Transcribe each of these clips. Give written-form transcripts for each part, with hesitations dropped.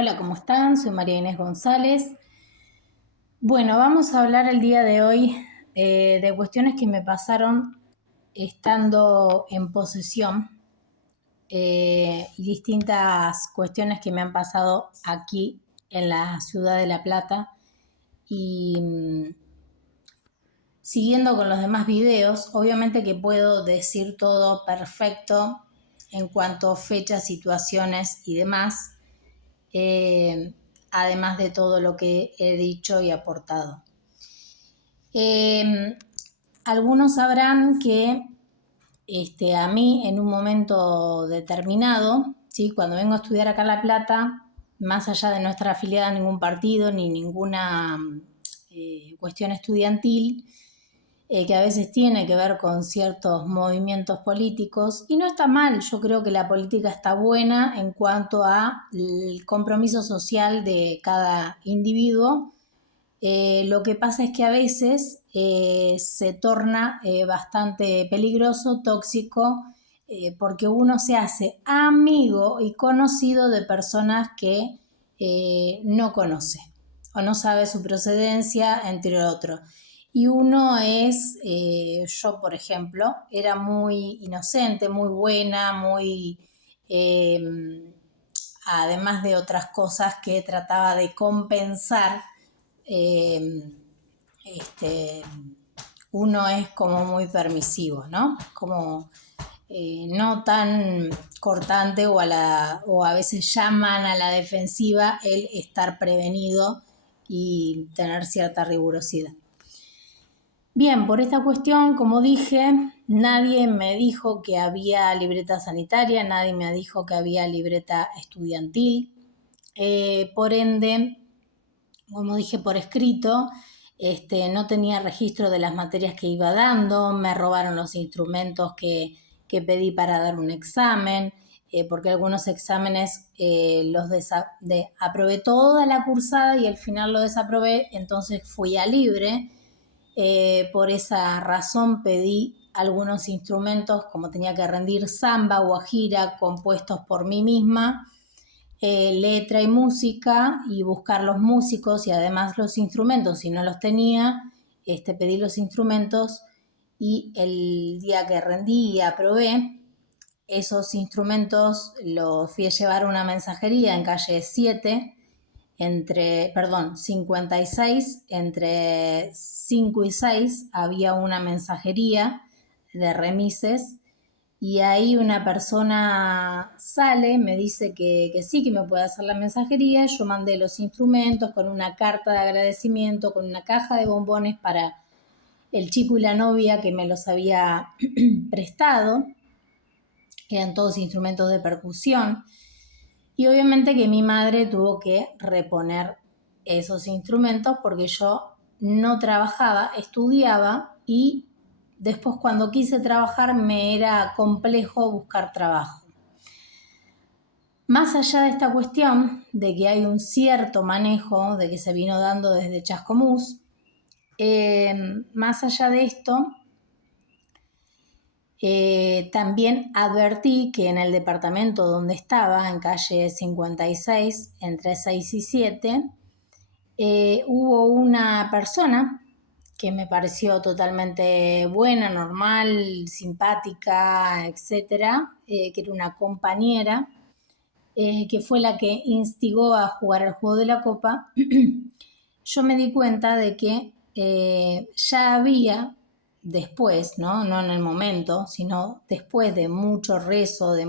Hola, ¿cómo están? Soy María Inés González. Bueno, vamos a hablar el día de hoy de cuestiones que me pasaron estando en posesión y distintas cuestiones que me han pasado aquí en la ciudad de La Plata. Y siguiendo con los demás videos, obviamente que puedo decir todo perfecto en cuanto a fechas, situaciones y demás. Además de todo lo que he dicho y aportado. Algunos sabrán que a mí en un momento determinado, ¿sí? Cuando vengo a estudiar acá a La Plata, más allá de no estar afiliada a ningún partido ni ninguna cuestión estudiantil, que a veces tiene que ver con ciertos movimientos políticos, y no está mal. Yo creo que la política está buena en cuanto al compromiso social de cada individuo. Lo que pasa es que a veces se torna bastante peligroso, tóxico, porque uno se hace amigo y conocido de personas que no conoce o no sabe su procedencia, entre otros. Y uno yo por ejemplo, era muy inocente, muy buena, muy, eh, además de otras cosas que trataba de compensar, eh, este, uno es como muy permisivo, ¿no? Como no tan cortante o a veces llaman a la defensiva el estar prevenido y tener cierta rigurosidad. Bien, por esta cuestión, como dije, nadie me dijo que había libreta sanitaria, nadie me dijo que había libreta estudiantil. Por ende, como dije por escrito, no tenía registro de las materias que iba dando, me robaron los instrumentos que pedí para dar un examen, porque algunos exámenes aprobé toda la cursada y al final lo desaprobé, entonces fui a libre. Por esa razón pedí algunos instrumentos, como tenía que rendir samba, guajira, compuestos por mí misma, letra y música, y buscar los músicos y además los instrumentos. Si no los tenía, pedí los instrumentos, y el día que rendí y aprobé, esos instrumentos los fui a llevar a una mensajería en calle 7, 56, entre 5 y 6 había una mensajería de remises, y ahí una persona sale, me dice que sí, que me puede hacer la mensajería. Yo mandé los instrumentos con una carta de agradecimiento, con una caja de bombones para el chico y la novia que me los había prestado, que eran todos instrumentos de percusión. Y obviamente que mi madre tuvo que reponer esos instrumentos porque yo no trabajaba, estudiaba, y después cuando quise trabajar me era complejo buscar trabajo. Más allá de esta cuestión de que hay un cierto manejo, de que se vino dando desde Chascomús, más allá de esto, también advertí que en el departamento donde estaba, en calle 56, entre 6 y 7, hubo una persona que me pareció totalmente buena, normal, simpática, etcétera, que era una compañera, que fue la que instigó a jugar el juego de la copa. Yo me di cuenta de que ya había después, ¿no? No en el momento, sino después de mucho rezo, de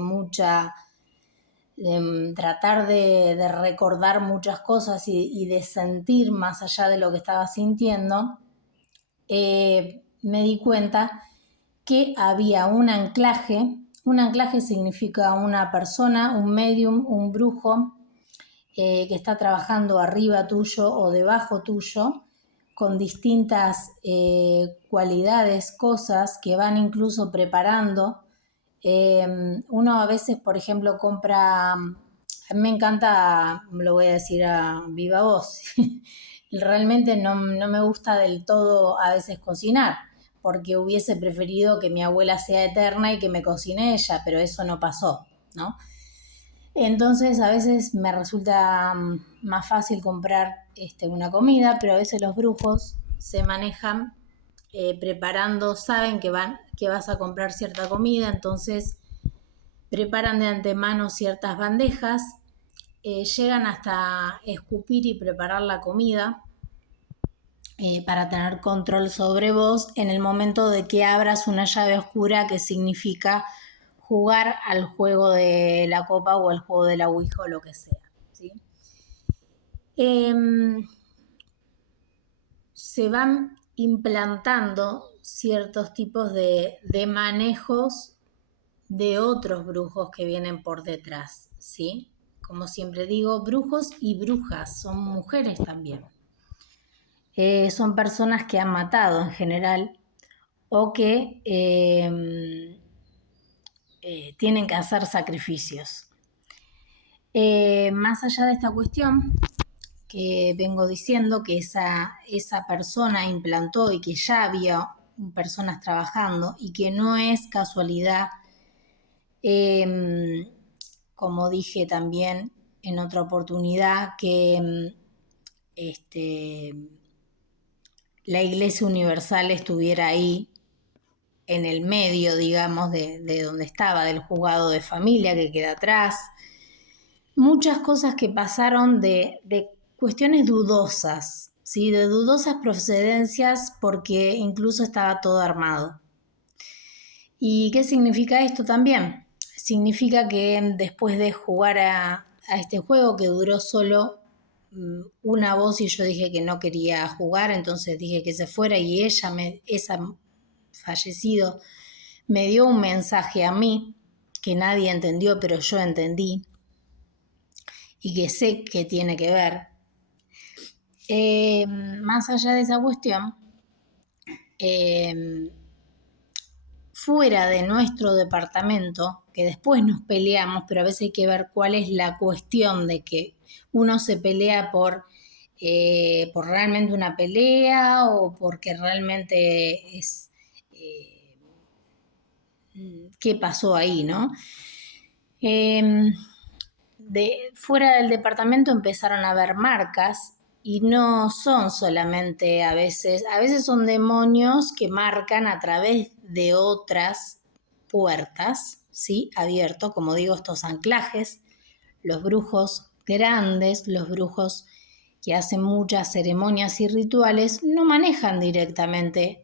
tratar de recordar muchas cosas y de sentir más allá de lo que estaba sintiendo, me di cuenta que había un anclaje. Un anclaje significa una persona, un medium, un brujo, que está trabajando arriba tuyo o debajo tuyo, con distintas cualidades, cosas que van incluso preparando. Uno a veces, por ejemplo, compra, me encanta, lo voy a decir a viva voz, realmente no me gusta del todo a veces cocinar, porque hubiese preferido que mi abuela sea eterna y que me cocine ella, pero eso no pasó, ¿no? Entonces a veces me resulta más fácil comprar una comida, pero a veces los brujos se manejan preparando, saben que vas a comprar cierta comida, entonces preparan de antemano ciertas bandejas, llegan hasta escupir y preparar la comida para tener control sobre vos en el momento de que abras una llave oscura, que significa jugar al juego de la copa o al juego de la ouija o lo que sea, ¿sí? Se van implantando ciertos tipos de manejos de otros brujos que vienen por detrás, ¿sí? Como siempre digo, brujos y brujas, son mujeres también. Son personas que han matado en general o que tienen que hacer sacrificios. Más allá de esta cuestión que vengo diciendo, que esa persona implantó y que ya había personas trabajando y que no es casualidad, como dije también en otra oportunidad, que la Iglesia Universal estuviera ahí en el medio, digamos, de donde estaba, del juzgado de familia que queda atrás. Muchas cosas que pasaron de cuestiones dudosas, ¿sí? De dudosas procedencias, porque incluso estaba todo armado. ¿Y qué significa esto también? Significa que después de jugar a este juego, que duró solo una voz y yo dije que no quería jugar, entonces dije que se fuera, y esa fallecido me dio un mensaje a mí que nadie entendió, pero yo entendí y que sé que tiene que ver. Más allá de esa cuestión, fuera de nuestro departamento, que después nos peleamos, pero a veces hay que ver cuál es la cuestión de que uno se pelea por realmente una pelea o porque realmente es qué pasó ahí, ¿no? Fuera del departamento empezaron a haber marcas, y no son solamente a veces son demonios que marcan a través de otras puertas, ¿sí? Abierto, como digo, estos anclajes. Los brujos grandes, los brujos que hacen muchas ceremonias y rituales, no manejan directamente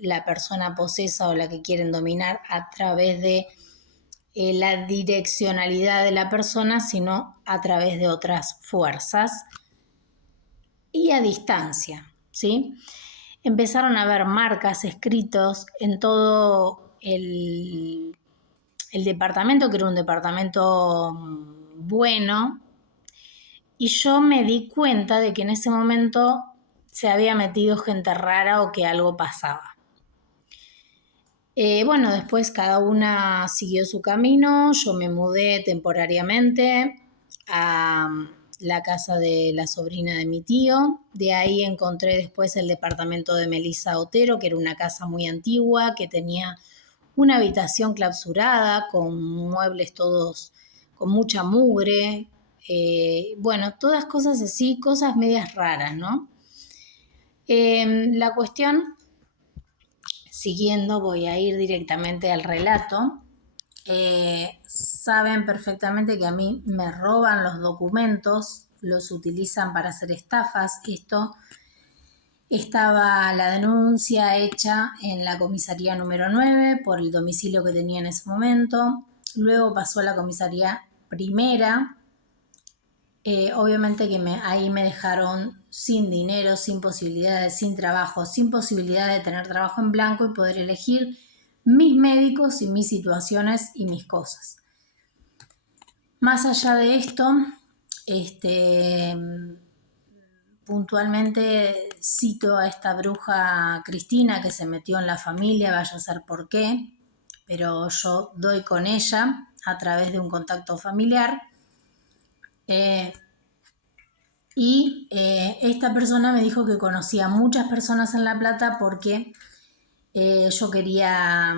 la persona posesa o la que quieren dominar a través de la direccionalidad de la persona, sino a través de otras fuerzas y a distancia, ¿sí? Empezaron a haber marcas, escritos en todo el departamento, que era un departamento bueno, y yo me di cuenta de que en ese momento se había metido gente rara o que algo pasaba. Bueno, después cada una siguió su camino. Yo me mudé temporariamente a la casa de la sobrina de mi tío. De ahí encontré después el departamento de Melissa Otero, que era una casa muy antigua, que tenía una habitación clausurada, con muebles todos con mucha mugre. Bueno, todas cosas así, cosas medias raras, ¿no? La cuestión, siguiendo, voy a ir directamente al relato. Saben perfectamente que a mí me roban los documentos, los utilizan para hacer estafas. Esto estaba la denuncia hecha en la comisaría número 9 por el domicilio que tenía en ese momento. Luego pasó a la comisaría primera. Obviamente que ahí me dejaron sin dinero, sin posibilidades, sin trabajo, sin posibilidad de tener trabajo en blanco y poder elegir mis médicos y mis situaciones y mis cosas. Más allá de esto, puntualmente cito a esta bruja Cristina que se metió en la familia, vaya a ser por qué, pero yo doy con ella a través de un contacto familiar. Esta persona me dijo que conocía muchas personas en La Plata porque yo quería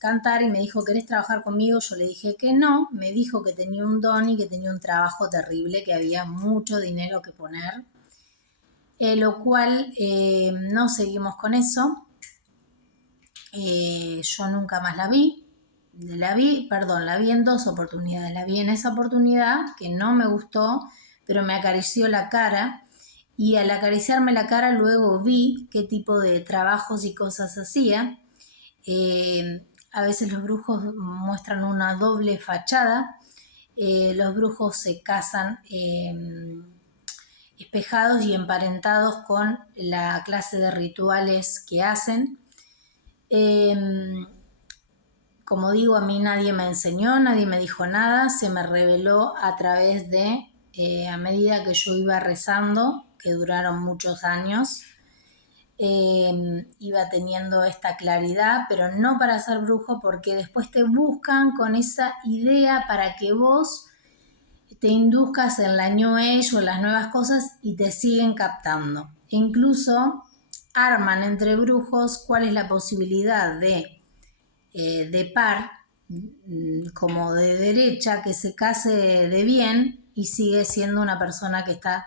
cantar y me dijo, ¿querés trabajar conmigo? Yo le dije que no, me dijo que tenía un don y que tenía un trabajo terrible, que había mucho dinero que poner, lo cual no seguimos con eso. Yo nunca más la vi en 2 oportunidades. La vi en esa oportunidad, que no me gustó, pero me acarició la cara, y al acariciarme la cara luego vi qué tipo de trabajos y cosas hacía. A veces los brujos muestran una doble fachada. Los brujos se casan espejados y emparentados con la clase de rituales que hacen. Como digo, a mí nadie me enseñó, nadie me dijo nada, se me reveló a través de, a medida que yo iba rezando, que duraron muchos años, iba teniendo esta claridad, pero no para ser brujo, porque después te buscan con esa idea para que vos te induzcas en la New Age o en las nuevas cosas y te siguen captando. E incluso arman entre brujos cuál es la posibilidad de par, como de derecha, que se case de bien y sigue siendo una persona que está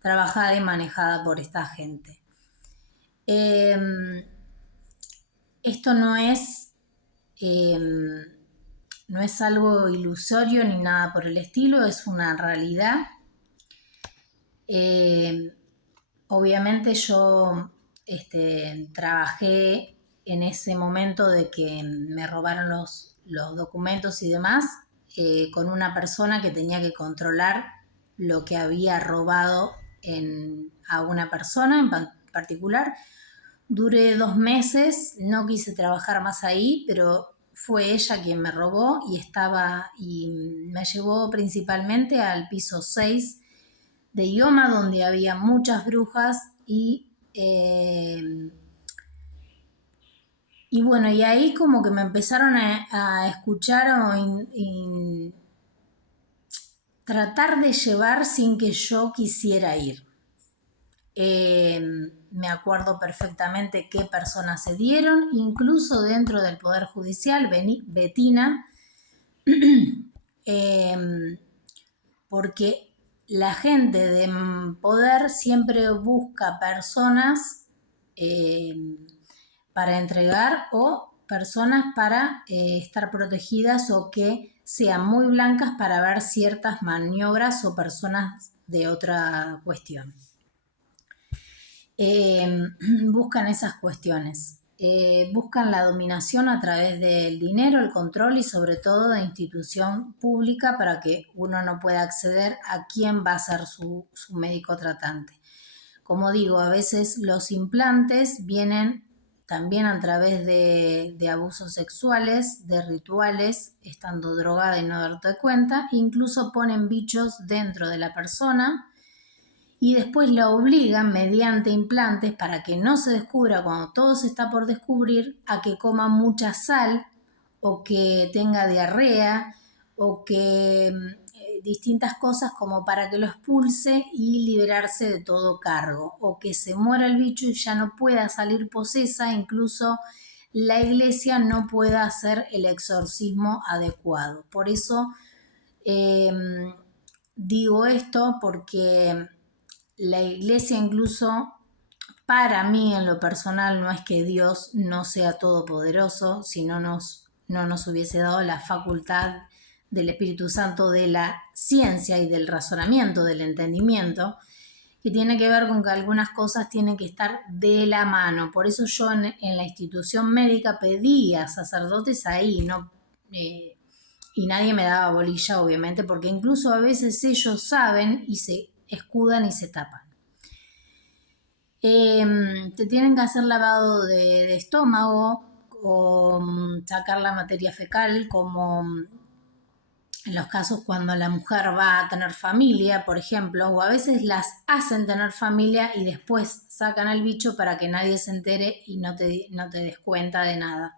trabajada y manejada por esta gente. Esto no es algo ilusorio ni nada por el estilo, es una realidad. Obviamente yo trabajé en ese momento de que me robaron los documentos y demás, con una persona que tenía que controlar lo que había robado a una persona en particular. Duré 2 meses, no quise trabajar más ahí, pero fue ella quien me robó y me llevó principalmente al piso 6 de Ioma, donde había muchas brujas y bueno, y ahí como que me empezaron a escuchar o tratar de llevar sin que yo quisiera ir. Me acuerdo perfectamente qué personas se dieron, incluso dentro del Poder Judicial, Betina, porque la gente de poder siempre busca personas para entregar o personas para estar protegidas o que sean muy blancas para ver ciertas maniobras o personas de otra cuestión. Buscan esas cuestiones. Buscan la dominación a través del dinero, el control y sobre todo de institución pública para que uno no pueda acceder a quién va a ser su médico tratante. Como digo, a veces los implantes vienen también a través de abusos sexuales, de rituales, estando drogada y no darte cuenta, incluso ponen bichos dentro de la persona y después la obligan mediante implantes para que no se descubra cuando todo se está por descubrir, a que coma mucha sal o que tenga diarrea o que distintas cosas como para que lo expulse y liberarse de todo cargo, o que se muera el bicho y ya no pueda salir posesa, incluso la iglesia no pueda hacer el exorcismo adecuado. Por eso digo esto, porque la iglesia incluso, para mí en lo personal, no es que Dios no sea todopoderoso, si no nos hubiese dado la facultad del Espíritu Santo de la ciencia y del razonamiento, del entendimiento, que tiene que ver con que algunas cosas tienen que estar de la mano. Por eso yo en la institución médica pedía sacerdotes ahí, y nadie me daba bolilla, obviamente, porque incluso a veces ellos saben y se escudan y se tapan. Te tienen que hacer lavado de estómago o sacar la materia fecal, como en los casos cuando la mujer va a tener familia, por ejemplo, o a veces las hacen tener familia y después sacan al bicho para que nadie se entere y no te des cuenta de nada.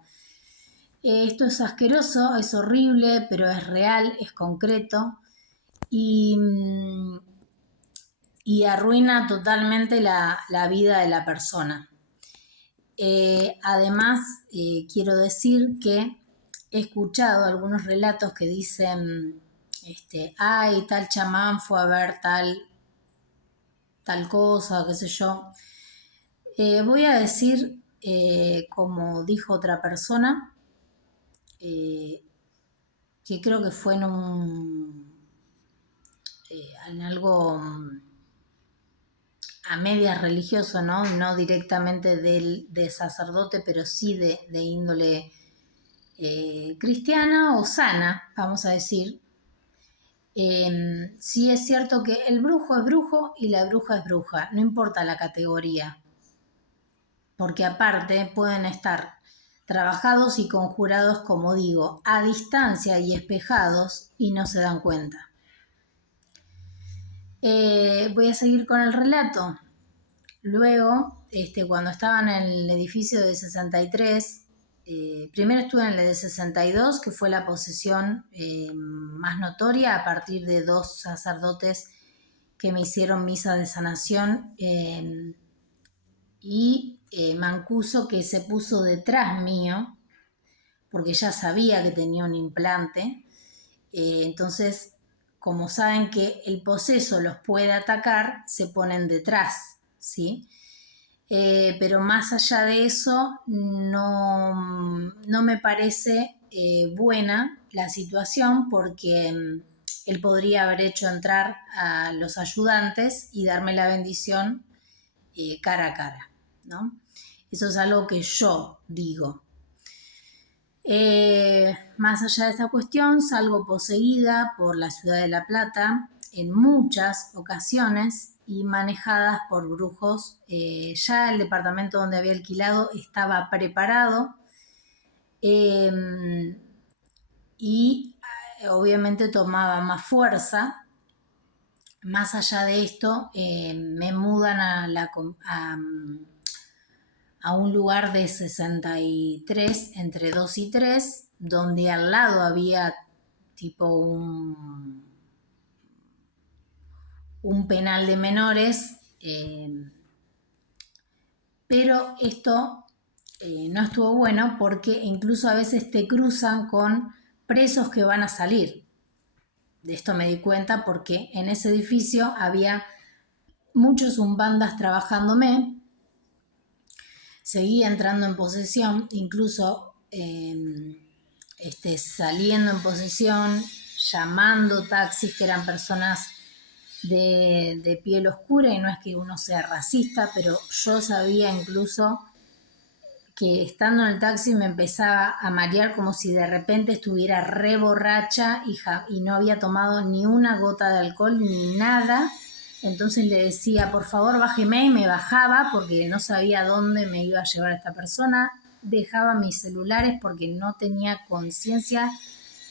Esto es asqueroso, es horrible, pero es real, es concreto y arruina totalmente la vida de la persona. Además, quiero decir que he escuchado algunos relatos que dicen, ay, tal chamán fue a ver tal cosa, qué sé yo. Voy a decir, como dijo otra persona, que creo que fue en algo a medias religioso, ¿no? No directamente de sacerdote, pero sí de índole cristiana o sana, vamos a decir. Sí es cierto que el brujo es brujo y la bruja es bruja, no importa la categoría, porque aparte pueden estar trabajados y conjurados, como digo, a distancia y espejados y no se dan cuenta. Voy a seguir con el relato. Luego, cuando estaba en el edificio de 63, primero estuve en el de 62, que fue la posesión más notoria a partir de 2 sacerdotes que me hicieron misa de sanación y Mancuso, que se puso detrás mío porque ya sabía que tenía un implante. Entonces, como saben que el poseso los puede atacar, se ponen detrás, ¿sí? Pero más allá de eso, no me parece buena la situación, porque él podría haber hecho entrar a los ayudantes y darme la bendición cara a cara, ¿no? Eso es algo que yo digo. Más allá de esta cuestión, salgo poseída por la ciudad de La Plata en muchas ocasiones y manejadas por brujos. Ya el departamento donde había alquilado estaba preparado y obviamente tomaba más fuerza. Más allá de esto, me mudan a un lugar de 63, entre 2 y 3, donde al lado había tipo un penal de menores, pero esto no estuvo bueno porque incluso a veces te cruzan con presos que van a salir. De esto me di cuenta porque en ese edificio había muchos umbandas trabajándome. Seguía entrando en posesión, incluso saliendo en posesión, llamando taxis, que eran personas de piel oscura, y no es que uno sea racista, pero yo sabía incluso que estando en el taxi me empezaba a marear como si de repente estuviera re borracha y no había tomado ni una gota de alcohol ni nada. Entonces le decía, por favor, bájeme, y me bajaba porque no sabía dónde me iba a llevar esta persona. Dejaba mis celulares porque no tenía conciencia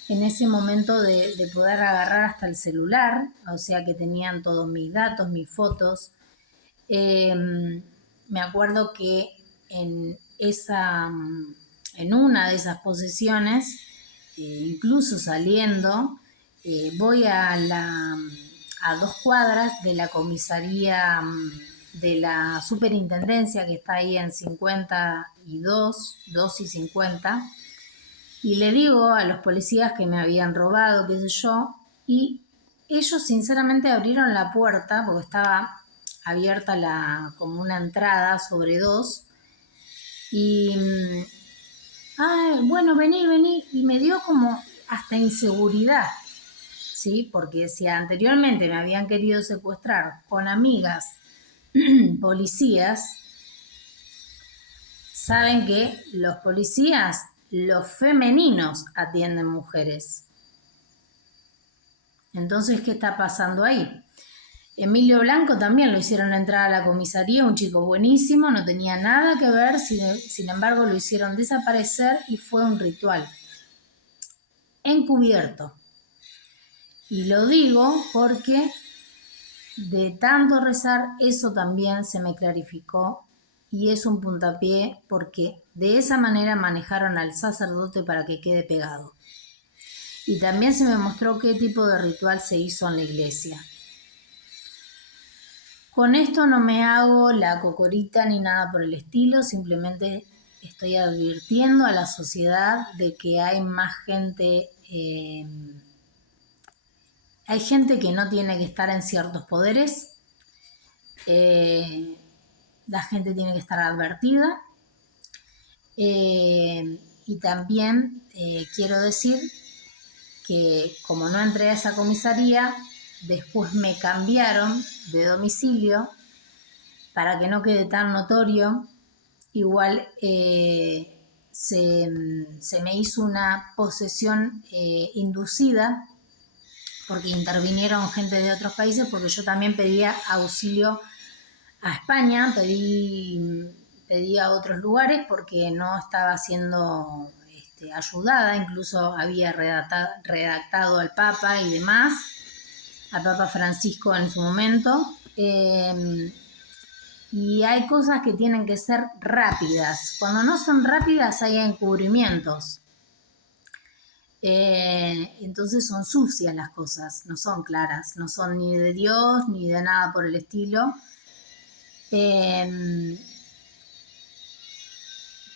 en ese momento de poder agarrar hasta el celular, o sea que tenían todos mis datos, mis fotos. Me acuerdo que en una de esas posesiones, incluso saliendo, voy a 2 cuadras de la comisaría de la superintendencia, que está ahí en 52, 2 y 50, y le digo a los policías que me habían robado, qué sé yo, y ellos sinceramente abrieron la puerta porque estaba abierta como una entrada sobre 2, y bueno, vení, y me dio como hasta inseguridad, ¿sí? Porque si anteriormente me habían querido secuestrar con amigas policías, saben que los policías, los femeninos, atienden mujeres. Entonces, ¿qué está pasando ahí? Emilio Blanco también lo hicieron entrar a la comisaría, un chico buenísimo, no tenía nada que ver, sin embargo lo hicieron desaparecer y fue un ritual encubierto. Y lo digo porque de tanto rezar, eso también se me clarificó y es un puntapié, porque de esa manera manejaron al sacerdote para que quede pegado. Y también se me mostró qué tipo de ritual se hizo en la iglesia. Con esto no me hago la cocorita ni nada por el estilo, simplemente estoy advirtiendo a la sociedad de que hay más gente, hay gente que no tiene que estar en ciertos poderes, la gente tiene que estar advertida, y también quiero decir que como no entré a esa comisaría, después me cambiaron de domicilio para que no quede tan notorio. Igual se me hizo una posesión inducida porque intervinieron gente de otros países, porque yo también pedía auxilio a España, pedí a otros lugares porque no estaba siendo ayudada, incluso había redactado al Papa y demás, al Papa Francisco en su momento. Y hay cosas que tienen que ser rápidas. Cuando no son rápidas hay encubrimientos. Entonces son sucias las cosas, no son claras, no son ni de Dios ni de nada por el estilo.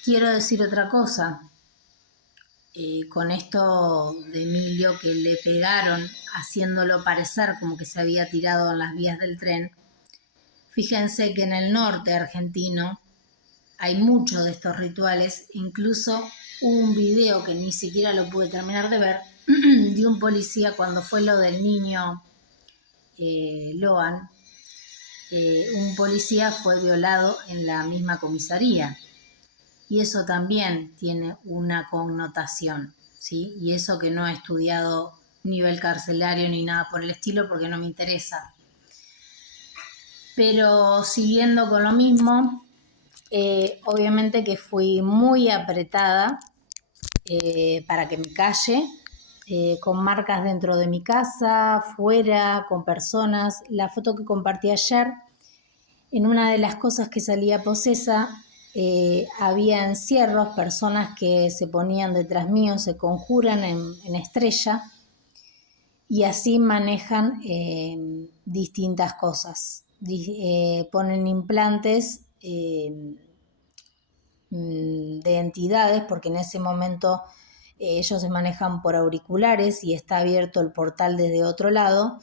Quiero decir otra cosa. Con esto de Emilio, que le pegaron haciéndolo parecer como que se había tirado en las vías del tren, fíjense que en el norte argentino hay muchos de estos rituales, incluso hubo un video que ni siquiera lo pude terminar de ver, de un policía cuando fue lo del niño Loan, un policía fue violado en la misma comisaría. Y eso también tiene una connotación, ¿sí? Y eso que no he estudiado nivel carcelario ni nada por el estilo porque no me interesa. Pero siguiendo con lo mismo, obviamente que fui muy apretada para que me calle, con marcas dentro de mi casa, fuera, con personas. La foto que compartí ayer, en una de las cosas que salía posesa, había encierros, personas que se ponían detrás mío, se conjuran en estrella y así manejan distintas cosas. Ponen implantes de entidades, porque en ese momento ellos se manejan por auriculares y está abierto el portal desde otro lado.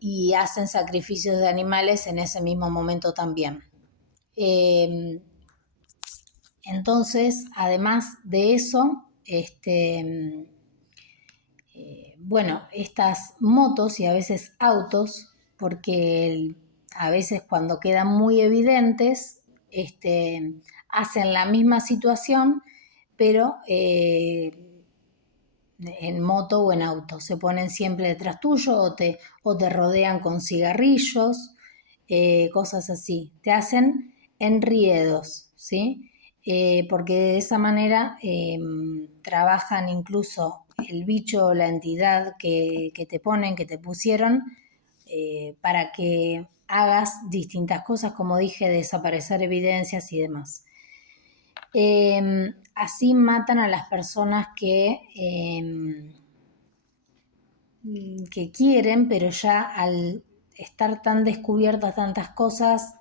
Y hacen sacrificios de animales en ese mismo momento también. Entonces, además de eso, bueno, estas motos y a veces autos, porque a veces cuando quedan muy evidentes, hacen la misma situación, pero en moto o en auto, se ponen siempre detrás tuyo o te rodean con cigarrillos, cosas así, te hacen enriedos, ¿sí? Porque de esa manera trabajan incluso el bicho o la entidad que te ponen, que te pusieron, para que hagas distintas cosas, como dije, desaparecer evidencias y demás. Así matan a las personas que quieren, pero ya al estar tan descubiertas tantas cosas,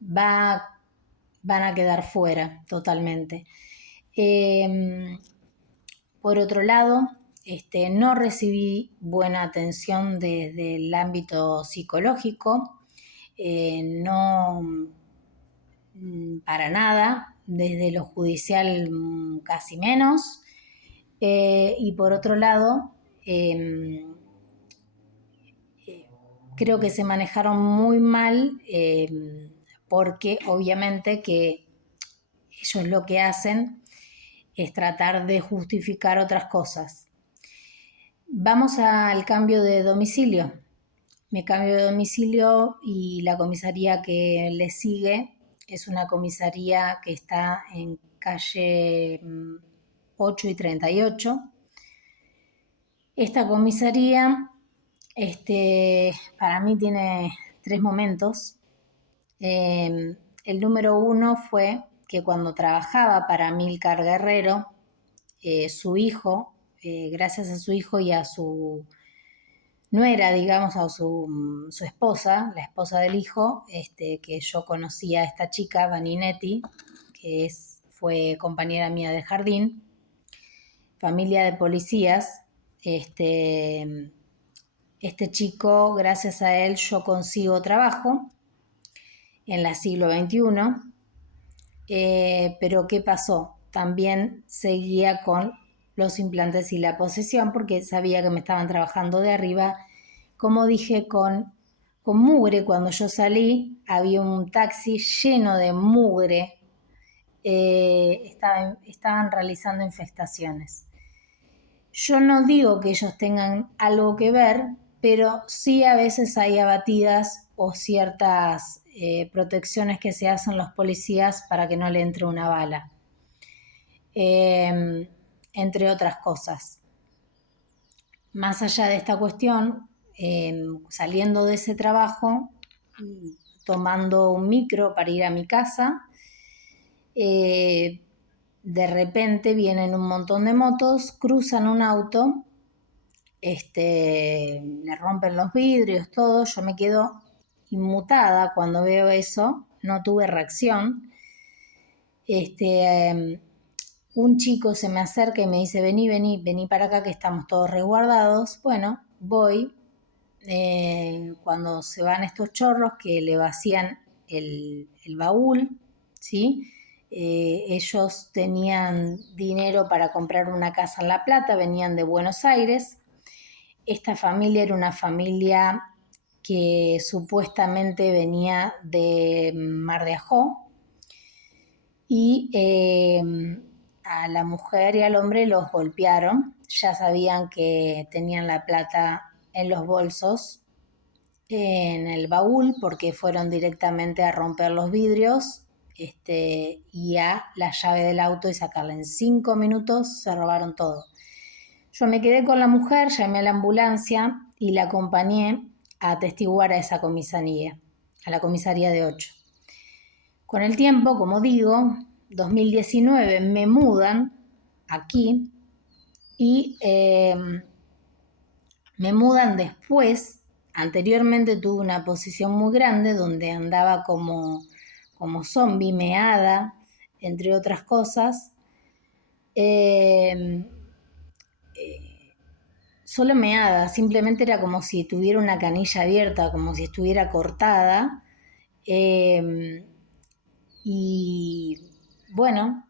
van a quedar fuera totalmente. Por otro lado, no recibí buena atención desde el ámbito psicológico, no para nada, desde lo judicial casi menos, y por otro lado, creo que se manejaron muy mal, porque obviamente que ellos lo que hacen es tratar de justificar otras cosas. Vamos al cambio de domicilio. Me cambio de domicilio y la comisaría que le sigue es una comisaría que está en calle 8 y 38. Esta comisaría para mí tiene 3 momentos. El número 1 fue que cuando trabajaba para Amílcar Guerrero, su hijo, gracias a su hijo y a su no era, digamos, a su esposa, la esposa del hijo, que yo conocía a esta chica, Vaninetti, que fue compañera mía de jardín, familia de policías. Este chico, gracias a él, yo consigo trabajo en la siglo XXI, pero ¿qué pasó? También seguía con los implantes y la posesión porque sabía que me estaban trabajando de arriba. Como dije, con mugre. Cuando yo salí había un taxi lleno de mugre. Estaban realizando infestaciones. Yo no digo que ellos tengan algo que ver, pero sí a veces hay abatidas o ciertas protecciones que se hacen los policías para que no le entre una bala, entre otras cosas. Más allá de esta cuestión, saliendo de ese trabajo, tomando un micro para ir a mi casa, de repente vienen un montón de motos, cruzan un auto, le rompen los vidrios, todo. Yo me quedo inmutada cuando veo eso, no tuve reacción. Un chico se me acerca y me dice, vení para acá que estamos todos resguardados. Bueno, voy. Cuando se van estos chorros que le vacían el baúl, ¿sí? Ellos tenían dinero para comprar una casa en La Plata, venían de Buenos Aires. Esta familia era una familia que supuestamente venía de Mar de Ajó, y a la mujer y al hombre los golpearon. Ya sabían que tenían la plata en los bolsos, en el baúl, porque fueron directamente a romper los vidrios y a la llave del auto y sacarla. En 5 minutos se robaron todo. Yo me quedé con la mujer, llamé a la ambulancia y la acompañé a atestiguar a esa comisaría, a la comisaría de 8. Con el tiempo, como digo, 2019 me mudan aquí y me mudan después. Anteriormente tuve una posición muy grande donde andaba como zombie, meada, entre otras cosas. Solo meada, simplemente era como si tuviera una canilla abierta, como si estuviera cortada. Y bueno,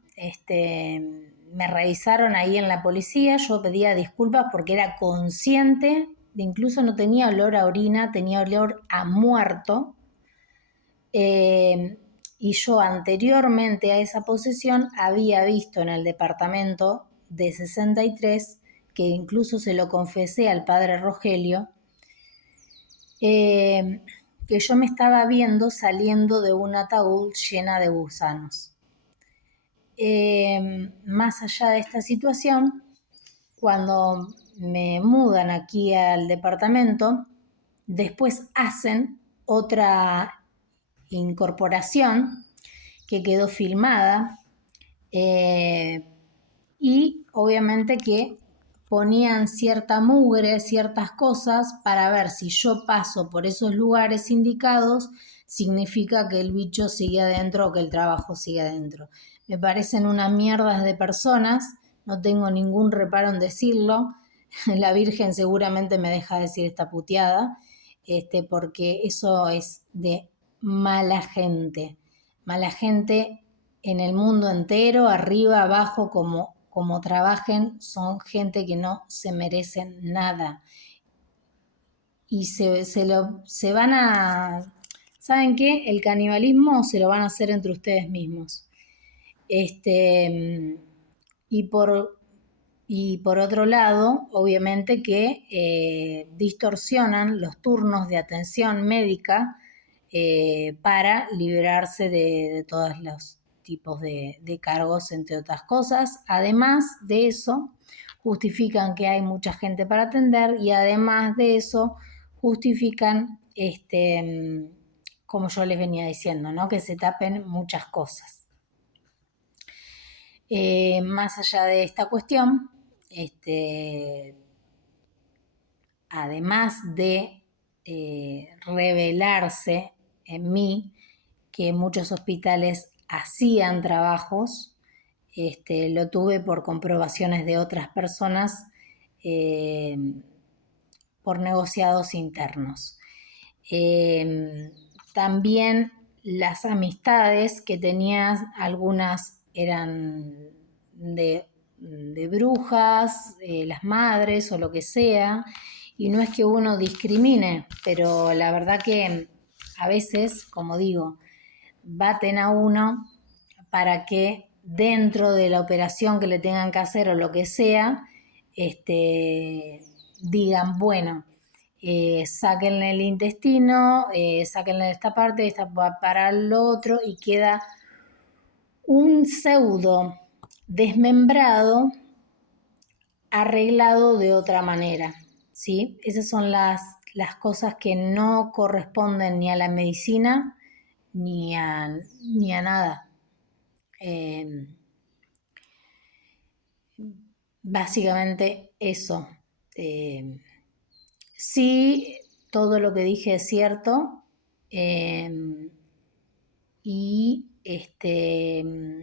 me revisaron ahí en la policía. Yo pedía disculpas porque era consciente, incluso no tenía olor a orina, tenía olor a muerto. Y yo anteriormente a esa posesión había visto en el departamento de 63, que incluso se lo confesé al padre Rogelio, que yo me estaba viendo saliendo de un ataúd llena de gusanos. Más allá de esta situación, cuando me mudan aquí al departamento, después hacen otra incorporación que quedó filmada, y obviamente que ponían cierta mugre, ciertas cosas para ver si yo paso por esos lugares indicados, significa que el bicho sigue adentro o que el trabajo sigue adentro. Me parecen unas mierdas de personas, no tengo ningún reparo en decirlo. La Virgen seguramente me deja decir esta puteada, porque eso es de mala gente en el mundo entero, arriba, abajo, como trabajen, son gente que no se merecen nada. Y se van a... ¿Saben qué? El canibalismo se lo van a hacer entre ustedes mismos. Y por otro lado, obviamente que distorsionan los turnos de atención médica para librarse de todos los tipos de cargos, entre otras cosas. Además de eso, justifican que hay mucha gente para atender, y además de eso, justifican, como yo les venía diciendo, ¿no? Que se tapen muchas cosas. Más allá de esta cuestión, además de revelarse en mí que muchos hospitales hacían trabajos, lo tuve por comprobaciones de otras personas, por negociados internos. También las amistades que tenías, algunas eran de brujas, las madres o lo que sea, y no es que uno discrimine, pero la verdad que a veces, como digo, baten a uno para que dentro de la operación que le tengan que hacer o lo que sea, digan, bueno, sáquenle el intestino, sáquenle esta parte, esta para lo otro, y queda un pseudo desmembrado arreglado de otra manera, ¿sí? Esas son las cosas que no corresponden ni a la medicina ni a nada. Básicamente eso. Sí, todo lo que dije es cierto, y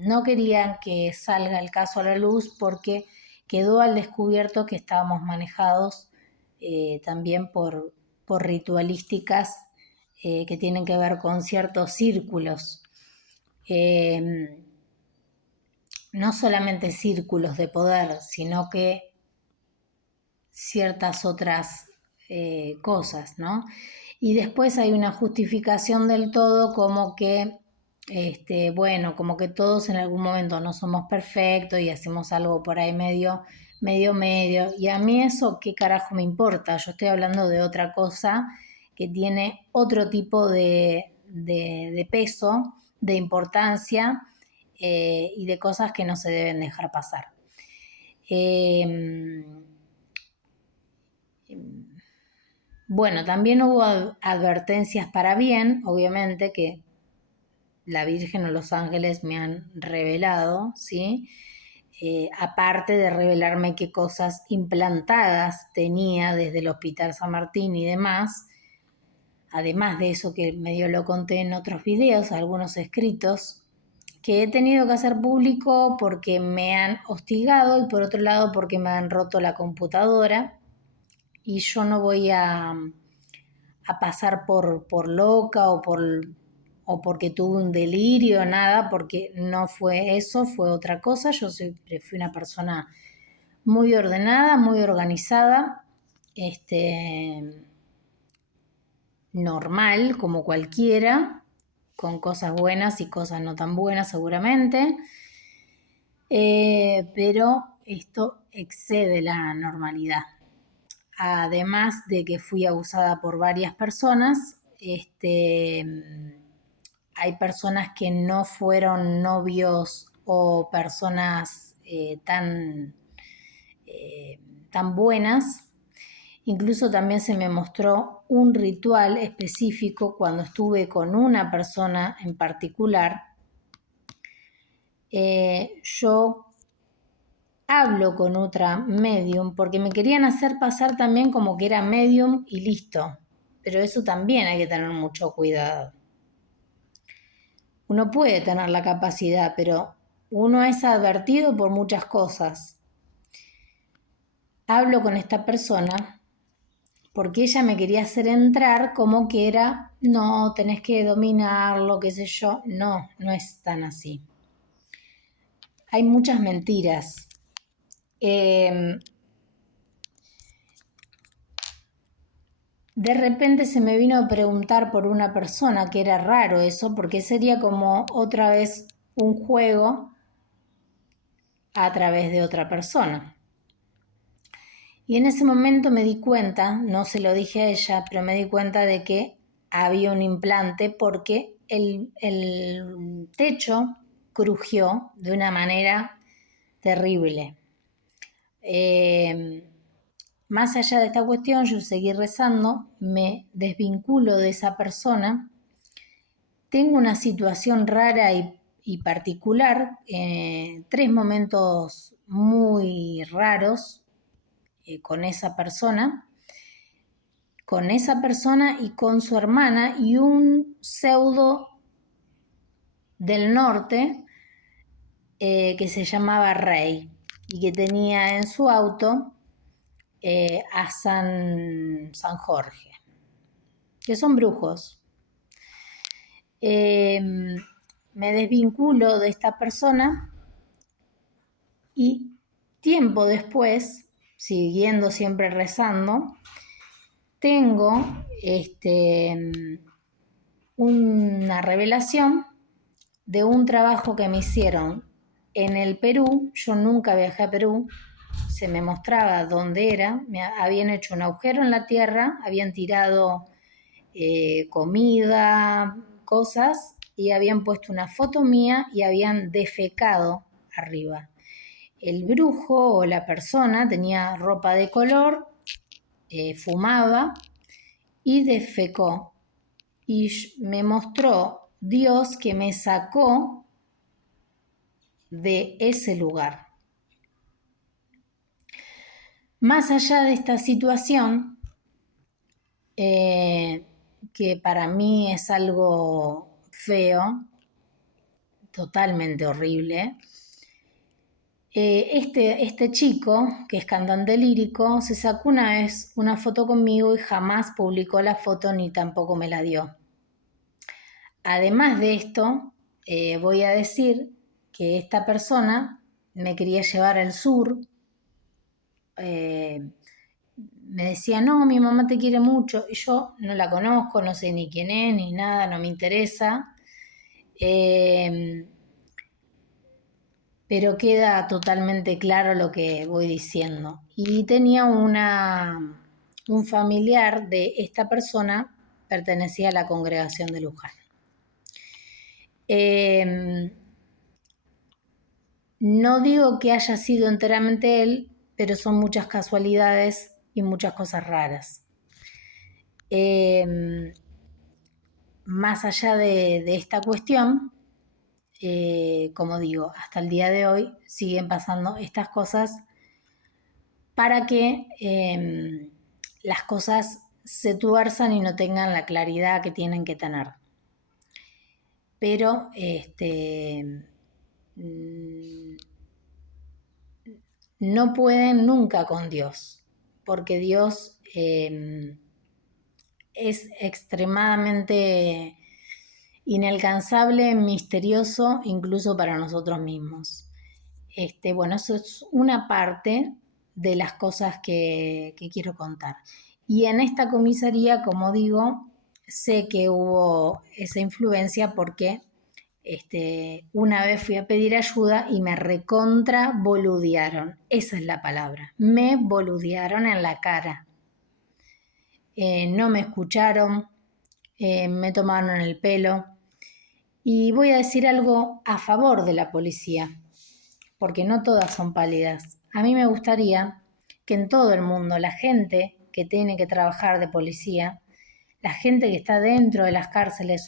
no querían que salga el caso a la luz porque quedó al descubierto que estábamos manejados también por ritualísticas que tienen que ver con ciertos círculos. No solamente círculos de poder, sino que ciertas otras cosas, ¿no? Y después hay una justificación del todo como que, bueno, como que todos en algún momento no somos perfectos y hacemos algo por ahí medio, y a mí eso, ¿qué carajo me importa? Yo estoy hablando de otra cosa que tiene otro tipo de peso, de importancia, y de cosas que no se deben dejar pasar. Bueno, también hubo advertencias para bien, obviamente, que la Virgen o los ángeles me han revelado, ¿sí? Aparte de revelarme qué cosas implantadas tenía desde el Hospital San Martín y demás, además de eso que medio lo conté en otros videos, algunos escritos, que he tenido que hacer público porque me han hostigado y por otro lado porque me han roto la computadora, y yo no voy a pasar por loca o porque tuve un delirio, nada, porque no fue eso, fue otra cosa. Yo siempre fui una persona muy ordenada, muy organizada, normal, como cualquiera, con cosas buenas y cosas no tan buenas seguramente, pero esto excede la normalidad. Además de que fui abusada por varias personas, hay personas que no fueron novios o personas tan buenas. Incluso también se me mostró un ritual específico cuando estuve con una persona en particular. Yo hablo con otra medium porque me querían hacer pasar también como que era medium y listo. Pero eso también hay que tener mucho cuidado. Uno puede tener la capacidad, pero uno es advertido por muchas cosas. Hablo con esta persona porque ella me quería hacer entrar como que era, no, tenés que dominarlo, qué sé yo. No, no es tan así. Hay muchas mentiras. De repente se me vino a preguntar por una persona, que era raro eso, porque sería como otra vez un juego a través de otra persona. Y en ese momento me di cuenta, no se lo dije a ella, pero me di cuenta de que había un implante porque el techo crujió de una manera terrible. Más allá de esta cuestión, yo seguí rezando, me desvinculo de esa persona. Tengo una situación rara y particular, 3 momentos muy raros con esa persona. con esa persona y con su hermana y un pseudo del norte que se llamaba Rey y que tenía en su auto a San Jorge, que son brujos. Me desvinculo de esta persona y tiempo después, siguiendo siempre rezando, tengo una revelación de un trabajo que me hicieron en el Perú. Yo nunca viajé a Perú, se me mostraba dónde era, me habían hecho un agujero en la tierra, habían tirado comida, cosas, y habían puesto una foto mía y habían defecado arriba. El brujo o la persona tenía ropa de color, fumaba y defecó. Y me mostró Dios que me sacó de ese lugar. Más allá de esta situación, que para mí es algo feo, totalmente horrible, este chico, que es cantante lírico, se sacó una vez una foto conmigo y jamás publicó la foto ni tampoco me la dio. Además de esto, voy a decir que esta persona me quería llevar al sur. Me decía, no, mi mamá te quiere mucho, y yo no la conozco, no sé ni quién es, ni nada, no me interesa. Pero queda totalmente claro lo que voy diciendo. Y tenía un familiar de esta persona, pertenecía a la congregación de Luján. No digo que haya sido enteramente él, pero son muchas casualidades y muchas cosas raras. Más allá de esta cuestión, como digo, hasta el día de hoy siguen pasando estas cosas para que las cosas se tuerzan y no tengan la claridad que tienen que tener. Pero no pueden nunca con Dios, porque Dios es extremadamente inalcanzable, misterioso, incluso para nosotros mismos. Bueno, eso es una parte de las cosas que quiero contar. Y en esta comisaría, como digo, sé que hubo esa influencia porque una vez fui a pedir ayuda y me recontra boludearon. Esa es la palabra. Me boludearon en la cara. No me escucharon, me tomaron el pelo. Y voy a decir algo a favor de la policía, porque no todas son pálidas. A mí me gustaría que en todo el mundo la gente que tiene que trabajar de policía, la gente que está dentro de las cárceles